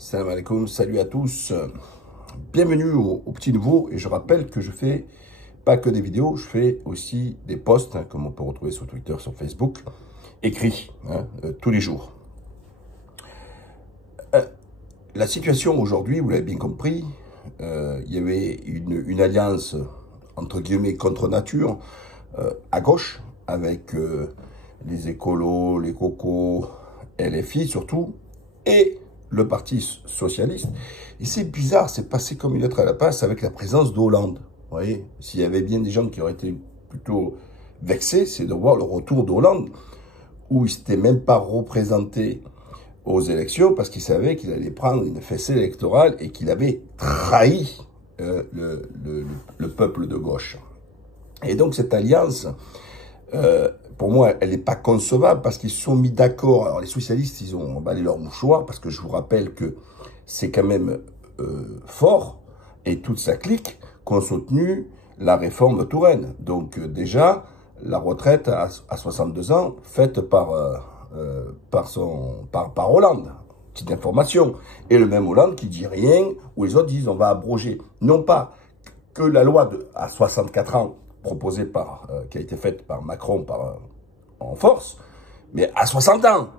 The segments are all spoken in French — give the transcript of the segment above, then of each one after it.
Salam alaikum, salut à tous. Bienvenue au Petit Nouveau. Et je rappelle que je fais pas que des vidéos, je fais aussi des posts, comme on peut retrouver sur Twitter, sur Facebook, écrits, tous les jours. La situation aujourd'hui, vous l'avez bien compris, il y avait une alliance, entre guillemets, contre nature, à gauche, avec les écolos, les cocos, LFI surtout, et le Parti socialiste. Et c'est bizarre, c'est passé comme une lettre à la passe avec la présence d'Hollande. Vous voyez, s'il y avait bien des gens qui auraient été plutôt vexés, c'est de voir le retour d'Hollande, où il ne s'était même pas représenté aux élections parce qu'il savait qu'il allait prendre une fessée électorale et qu'il avait trahi le peuple de gauche. Et donc cette alliance, pour moi, elle n'est pas concevable parce qu'ils se sont mis d'accord. Alors les socialistes, ils ont emballé leur mouchoir parce que je vous rappelle que c'est quand même Faure et toute sa clique qui ont soutenu la réforme Touraine. Donc déjà, la retraite à 62 ans faite par Hollande. Petite information. Et le même Hollande qui dit rien, où les autres disent on va abroger. Non pas que la loi à 64 ans proposée qui a été faite par Macron en force, mais à 60 ans.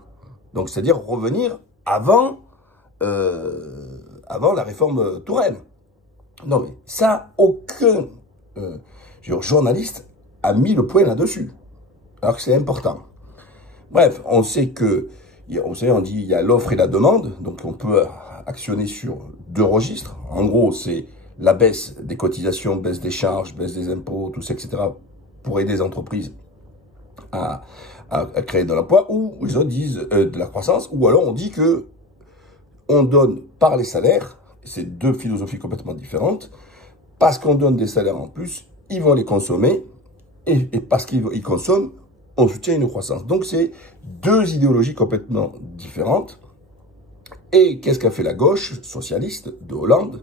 Donc c'est-à-dire revenir avant la réforme Touraine. Non mais ça, aucun journaliste a mis le point là-dessus. Alors que c'est important. Bref, on sait que, on dit il y a l'offre et la demande, donc on peut actionner sur deux registres. En gros, c'est la baisse des cotisations, baisse des charges, baisse des impôts, tout ça, etc., pour aider les entreprises à créer de l'emploi, ou les autres disent de la croissance, ou alors on dit que on donne par les salaires, c'est deux philosophies complètement différentes, parce qu'on donne des salaires en plus, ils vont les consommer, et parce qu'ils consomment, on soutient une croissance. Donc c'est deux idéologies complètement différentes. Et qu'est-ce qu'a fait la gauche socialiste de Hollande?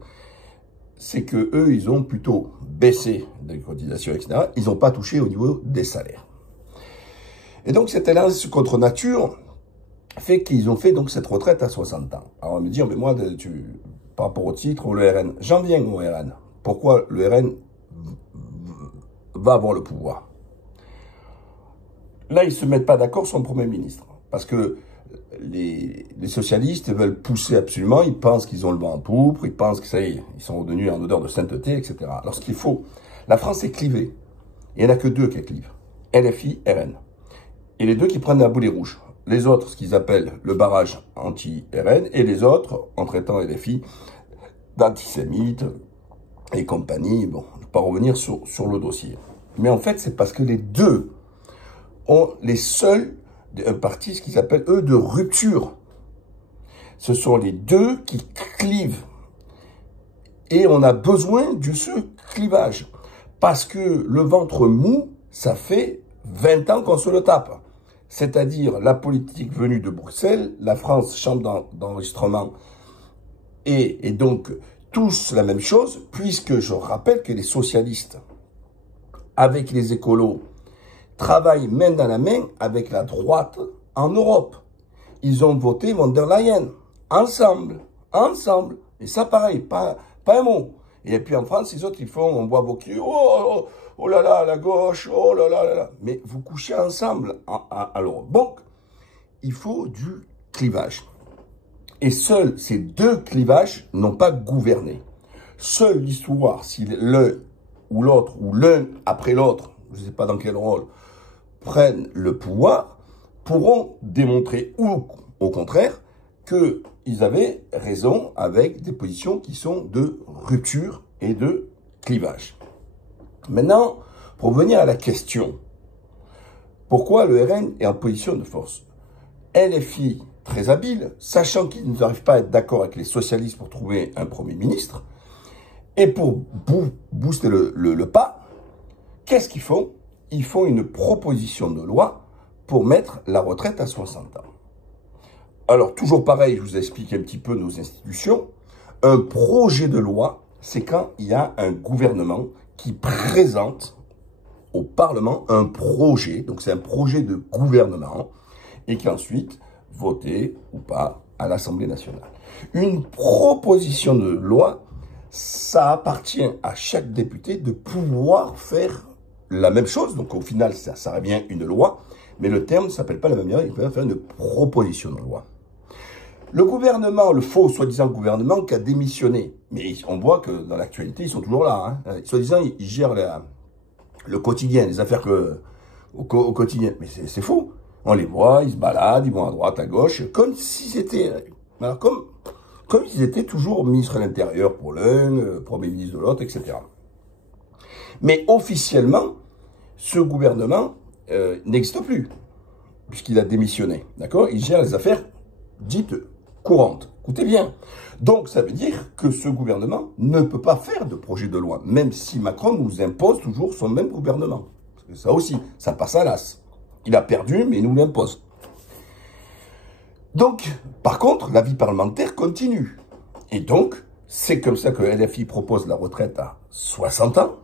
C'est que eux, ils ont plutôt baissé des cotisations, etc. Ils n'ont pas touché au niveau des salaires. Et donc cette alliance contre nature fait qu'ils ont fait donc cette retraite à 60 ans. Alors on va me dire, mais moi, par rapport au titre, le RN, j'en viens au RN. Pourquoi le RN va avoir le pouvoir? Là, ils ne se mettent pas d'accord sur le Premier ministre. Parce que les socialistes veulent pousser absolument, ils pensent qu'ils ont le vent en poupe, ils pensent que ça y est, ils sont revenus en odeur de sainteté, etc. Alors ce qu'il faut, la France est clivée. Il n'y en a que deux qui clivent, LFI, RN. Et les deux qui prennent la boulet rouge. Les autres, ce qu'ils appellent le barrage anti-RN, et les autres, en traitant LFI d'antisémites et compagnie. Bon, je ne vais pas revenir sur le dossier. Mais en fait, c'est parce que les deux ont les seuls partis, ce qu'ils appellent, eux, de rupture. Ce sont les deux qui clivent. Et on a besoin de ce clivage. Parce que le ventre mou, ça fait 20 ans qu'on se le tape. C'est-à-dire la politique venue de Bruxelles, la France, chambre d'enregistrement, et donc tous la même chose, puisque je rappelle que les socialistes, avec les écolos, travaillent main dans la main avec la droite en Europe. Ils ont voté von der Leyen. Ensemble. Et ça, pareil, pas un mot. Et puis en France, les autres, ils font, on voit vos cris, oh là là, la gauche, oh là là là là. Mais vous couchez ensemble à l'Europe. Donc, il faut du clivage. Et seuls ces deux clivages n'ont pas gouverné. Seule l'histoire, si l'un ou l'autre, ou l'un après l'autre, je ne sais pas dans quel rôle, prennent le pouvoir, pourront démontrer, ou au contraire, qu'ils avaient raison avec des positions qui sont de rupture et de clivage. Maintenant, pour venir à la question, pourquoi le RN est en position de force? LFI, très habile, sachant qu'ils n'arrivent pas à être d'accord avec les socialistes pour trouver un Premier ministre, et pour booster le pas, qu'est-ce qu'ils font? Ils font une proposition de loi pour mettre la retraite à 60 ans. Alors, toujours pareil, je vous explique un petit peu nos institutions. Un projet de loi, c'est quand il y a un gouvernement qui présente au Parlement un projet, donc c'est un projet de gouvernement, et qui est ensuite voté ou pas à l'Assemblée nationale. Une proposition de loi, ça appartient à chaque député de pouvoir faire la même chose. Donc au final, ça revient une loi, mais le terme ne s'appelle pas la même chose, il peut faire une proposition de loi. Le gouvernement, le faux soi-disant gouvernement qui a démissionné, mais on voit que dans l'actualité, ils sont toujours là. Hein. Soi-disant, ils gèrent le quotidien, les affaires au quotidien. Mais c'est faux. On les voit, ils se baladent, ils vont à droite, à gauche, comme s'ils étaient, alors comme ils étaient toujours ministre de l'Intérieur pour l'un, Premier ministre de l'autre, etc. Mais officiellement, ce gouvernement n'existe plus, puisqu'il a démissionné. D'accord? Il gère les affaires dites courantes. Écoutez bien. Donc, ça veut dire que ce gouvernement ne peut pas faire de projet de loi, même si Macron nous impose toujours son même gouvernement. Parce que ça aussi, ça passe à l'as. Il a perdu, mais il nous l'impose. Donc, par contre, la vie parlementaire continue. Et donc, c'est comme ça que LFI propose la retraite à 60 ans.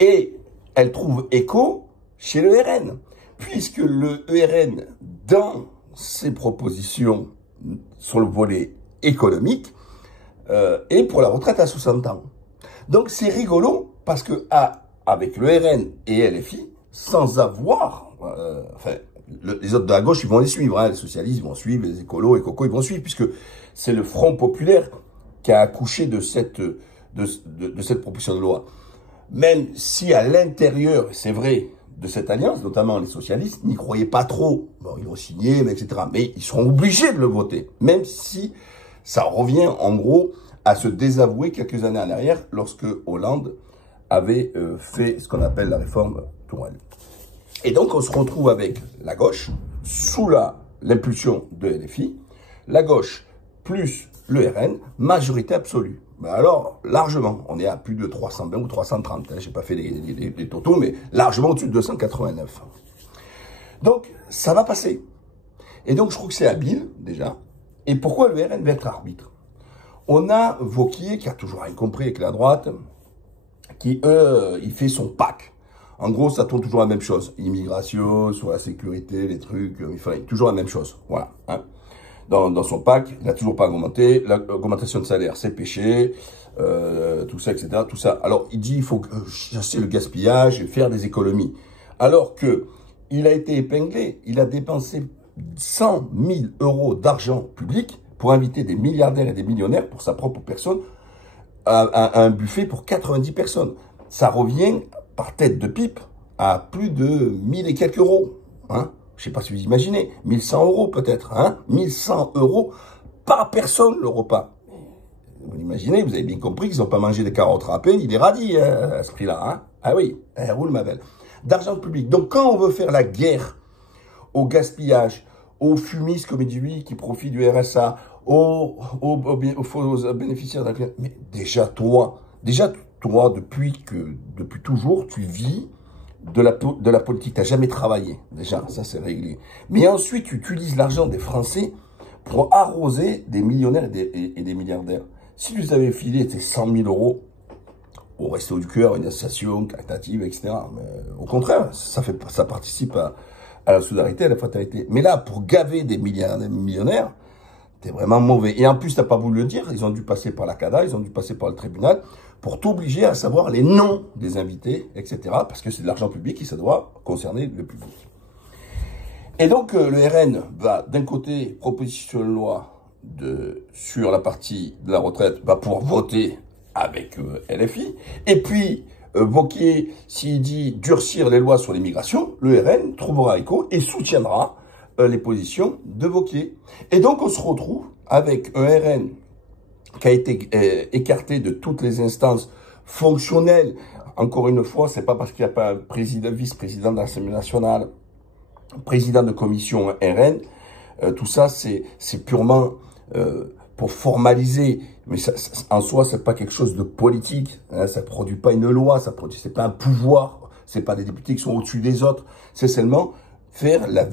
Et elle trouve écho chez le RN. Puisque le RN, dans ses propositions sur le volet économique, est pour la retraite à 60 ans. Donc, c'est rigolo, parce que avec le RN et LFI, sans avoir, les autres de la gauche, ils vont les suivre, hein, les socialistes, ils vont suivre, les écolos et cocos, ils vont suivre, puisque c'est le Front populaire qui a accouché de cette proposition de loi. Même si à l'intérieur, c'est vrai, de cette alliance, notamment les socialistes, n'y croyaient pas trop. Bon, ils l'ont signé, etc. Mais ils seront obligés de le voter, même si ça revient, en gros, à se désavouer quelques années en arrière, lorsque Hollande avait fait ce qu'on appelle la réforme Touraine. Et donc, on se retrouve avec la gauche, sous l'impulsion de LFI, la gauche plus le RN, majorité absolue. Ben alors, largement, on est à plus de 320 ou 330, hein, j'ai pas fait les totaux, mais largement au-dessus de 289. Donc, ça va passer. Et donc, je trouve que c'est habile, déjà. Et pourquoi le RN va être arbitre? On a Wauquiez, qui a toujours rien compris avec la droite, qui, il fait son pack. En gros, ça tourne toujours la même chose. Immigration, sur la sécurité, les trucs, il fait toujours la même chose. Voilà. Hein. Dans son pack, il n'a toujours pas augmenté. L'augmentation de salaire, c'est péché. Tout ça, etc. Tout ça. Alors, il dit, il faut chasser le gaspillage et faire des économies. Alors que il a été épinglé. Il a dépensé 100 000 euros d'argent public pour inviter des milliardaires et des millionnaires pour sa propre personne à un buffet pour 90 personnes. Ça revient par tête de pipe à plus de 1000 et quelques euros. Hein. Je sais pas si vous imaginez, 1100 euros peut-être, hein, 1100 euros par personne le repas. Vous imaginez, vous avez bien compris qu'ils n'ont pas mangé des carottes râpées, ni des radis à ce prix-là. Hein. Ah oui, roule ma belle. D'argent public. Donc quand on veut faire la guerre au gaspillage, aux fumistes, comme il dit lui, qui profitent du RSA, aux faux bénéficiaires de la... Mais déjà toi, depuis toujours, tu vis de la politique. Tu n'as jamais travaillé, déjà, ça c'est réglé. Mais ensuite, tu utilises l'argent des Français pour arroser des millionnaires et des milliardaires. Si vous avez filé tes 100 000 euros au Resto du Cœur, une association caritative, etc., mais, au contraire, ça participe à la solidarité, à la fraternité. Mais là, pour gaver des millionnaires, t'es vraiment mauvais. Et en plus, t'as pas voulu le dire, ils ont dû passer par la CADA, ils ont dû passer par le tribunal, pour t'obliger à savoir les noms des invités, etc., parce que c'est de l'argent public et ça doit concerner le public. Et donc, le RN va, d'un côté, proposition de loi sur la partie de la retraite, va pouvoir voter avec LFI, et puis, Wauquiez, s'il dit durcir les lois sur l'immigration, le RN trouvera écho et soutiendra les positions de Wauquiez. Et donc, on se retrouve avec un RN qui a été écarté de toutes les instances fonctionnelles. Encore une fois, c'est pas parce qu'il n'y a pas un président, vice-président de l'Assemblée nationale, président de commission RN, tout ça, c'est purement pour formaliser. Mais ça, en soi, c'est pas quelque chose de politique. Hein, ça produit pas une loi, c'est pas un pouvoir, c'est pas des députés qui sont au-dessus des autres. C'est seulement faire la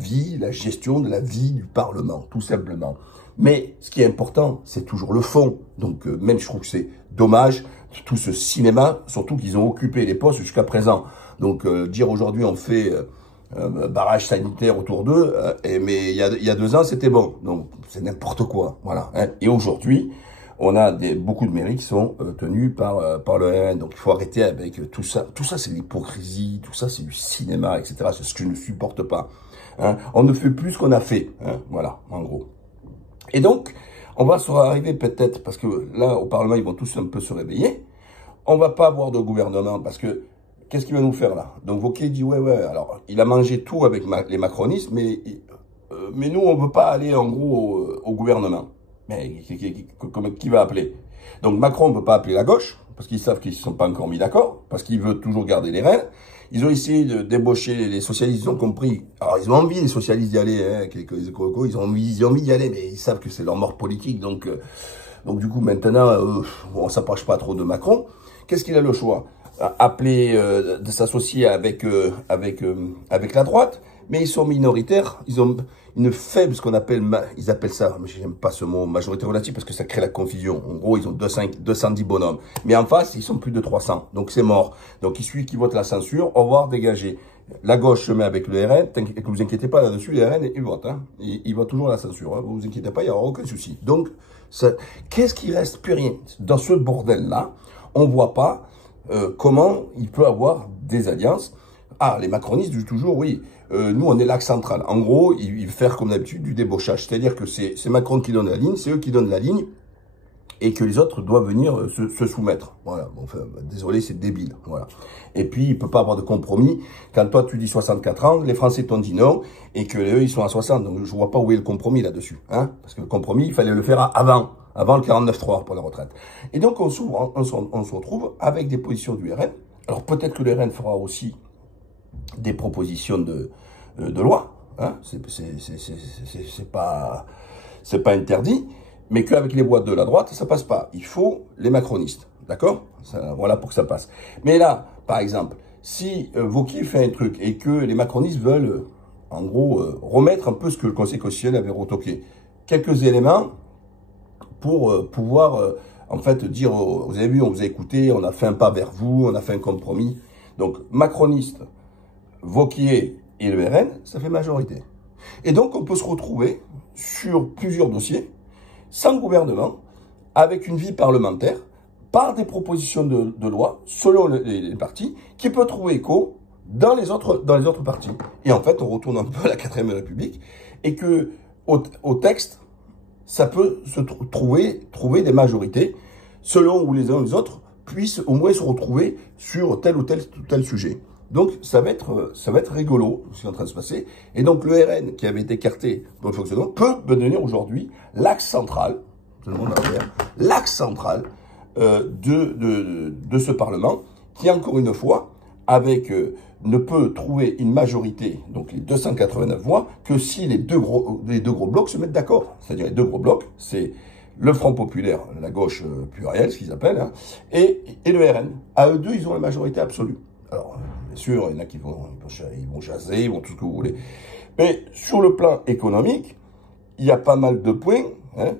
gestion de la vie du Parlement, tout simplement. Mais ce qui est important, c'est toujours le fond. Donc, même je trouve que c'est dommage, tout ce cinéma, surtout qu'ils ont occupé les postes jusqu'à présent. Donc, dire aujourd'hui, on fait barrage sanitaire autour d'eux, mais il y a 2 ans, c'était bon. Donc, c'est n'importe quoi, voilà. Hein. Et aujourd'hui, on a beaucoup de mairies qui sont tenues par le RN. Donc, il faut arrêter avec tout ça. Tout ça, c'est de l'hypocrisie, tout ça, c'est du cinéma, etc. C'est ce que je ne supporte pas. Hein. On ne fait plus ce qu'on a fait, hein. Voilà, en gros. Et donc, on va se arriver peut-être, parce que là, au Parlement, ils vont tous un peu se réveiller. On va pas avoir de gouvernement, parce que qu'est-ce qu'il va nous faire là? Donc Wauquiez dit ouais, alors il a mangé tout avec les macronistes, mais nous on veut pas aller en gros au gouvernement. Mais qui va appeler? Donc Macron ne peut pas appeler la gauche, parce qu'ils savent qu'ils ne se sont pas encore mis d'accord, parce qu'ils veulent toujours garder les rênes. Ils ont essayé de débaucher les socialistes, ils ont compris. Alors ils ont envie les socialistes d'y aller, hein, les cocos, ils ont envie d'y aller, mais ils savent que c'est leur mort politique, donc du coup maintenant on s'approche pas trop de Macron. Qu'est-ce qu'il a le choix? Appeler de s'associer avec la droite, mais ils sont minoritaires, ils ont une faible, ce qu'on appelle, ils appellent ça, mais j'aime pas ce mot, majorité relative, parce que ça crée la confusion. En gros, ils ont 210 bonhommes, mais en face, ils sont plus de 300, donc c'est mort. Donc il suffit qu'ils votent la censure, au revoir, dégagé. La gauche se met avec le RN, et que vous inquiétez pas là-dessus, le RN, ils votent, hein. Ils votent toujours la censure, hein. Vous vous inquiétez pas, il n'y aura aucun souci. Donc, qu'est-ce qui reste? Plus rien. Dans ce bordel-là, on voit pas comment il peut avoir des alliances. Ah, les macronistes disent toujours, oui, nous on est l'axe central. En gros, ils veulent faire comme d'habitude du débauchage. C'est-à-dire que c'est Macron qui donne la ligne, c'est eux qui donnent la ligne, et que les autres doivent venir se soumettre. Voilà, bon, enfin, désolé, c'est débile. Voilà. Et puis, il peut pas avoir de compromis. Quand toi, tu dis 64 ans, les Français t'ont dit non, et que eux, ils sont à 60. Donc, je vois pas où est le compromis là-dessus. Hein, parce que le compromis, il fallait le faire avant le 49-3 pour la retraite. Et donc, on se retrouve avec des positions du RN. Alors, peut-être que le RN fera aussi des propositions de loi. Hein, c'est pas interdit. Mais qu'avec les boîtes de la droite, ça passe pas. Il faut les macronistes, d'accord? Voilà pour que ça passe. Mais là, par exemple, si Wauquiez fait un truc et que les macronistes veulent, en gros, remettre un peu ce que le Conseil constitutionnel avait retoqué, quelques éléments pour pouvoir, en fait, dire, vous avez vu, on vous a écouté, on a fait un pas vers vous, on a fait un compromis. Donc, macroniste, Wauquiez et le RN, ça fait majorité. Et donc, on peut se retrouver sur plusieurs dossiers, sans gouvernement, avec une vie parlementaire, par des propositions de loi, selon les partis, qui peut trouver écho dans les autres partis. Et en fait, on retourne un peu à la 4ème République, et que au texte, ça peut se trouver des majorités, selon où les uns et les autres puissent au moins se retrouver sur tel ou tel sujet. Donc, ça va être rigolo, ce qui est en train de se passer. Et donc, le RN, qui avait été écarté pour le fonctionnement, peut devenir aujourd'hui l'axe central, l'axe central de ce Parlement, qui, encore une fois, ne peut trouver une majorité, donc les 289 voix, que si les deux gros blocs se mettent d'accord. C'est-à-dire, les deux gros blocs, c'est le Front Populaire, la gauche plurielle, ce qu'ils appellent, hein, et le RN. À eux deux, ils ont la majorité absolue. Alors, bien sûr, il y en a qui vont jaser, ils vont tout ce que vous voulez. Mais sur le plan économique, il y a pas mal de points hein,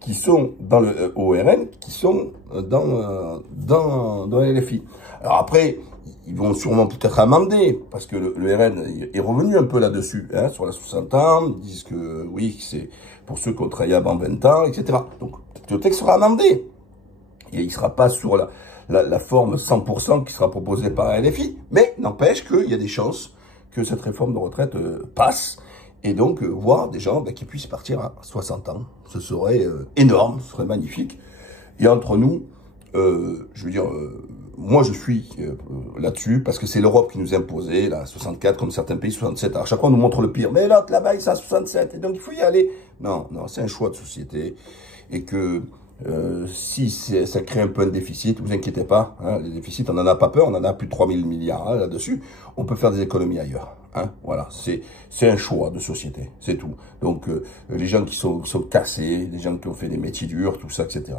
qui sont dans le ORN, qui sont dans les LFI. Alors après, ils vont sûrement peut-être amender, parce que le RN est revenu un peu là-dessus, hein, sur la 60 ans, ils disent que oui, c'est pour ceux qui ont travaillé avant 20 ans, etc. Donc, le texte sera amendé. Et il ne sera pas sur la forme 100% qui sera proposée par la LFI, mais n'empêche qu'il y a des chances que cette réforme de retraite passe, et donc voir des gens qui puissent partir à 60 ans. Ce serait énorme, ce serait magnifique. Et entre nous, je veux dire, moi je suis là-dessus, parce que c'est l'Europe qui nous a imposé, là, 64, comme certains pays, 67. Alors chaque fois on nous montre le pire, mais l'autre là-bas il est à 67, et donc il faut y aller. Non, c'est un choix de société, et que si ça crée un peu un déficit, vous inquiétez pas, hein, les déficits, on n'en a pas peur, on en a plus de 3000 milliards hein, là-dessus, on peut faire des économies ailleurs. Hein, voilà, c'est un choix de société, c'est tout. Donc les gens qui sont cassés, les gens qui ont fait des métiers durs, tout ça, etc.,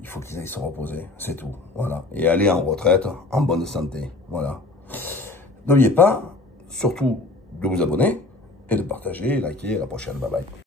il faut qu'ils aillent se reposer, c'est tout. Voilà, et aller en retraite en bonne santé. Voilà. N'oubliez pas, surtout, de vous abonner et de partager, liker. À la prochaine, bye bye.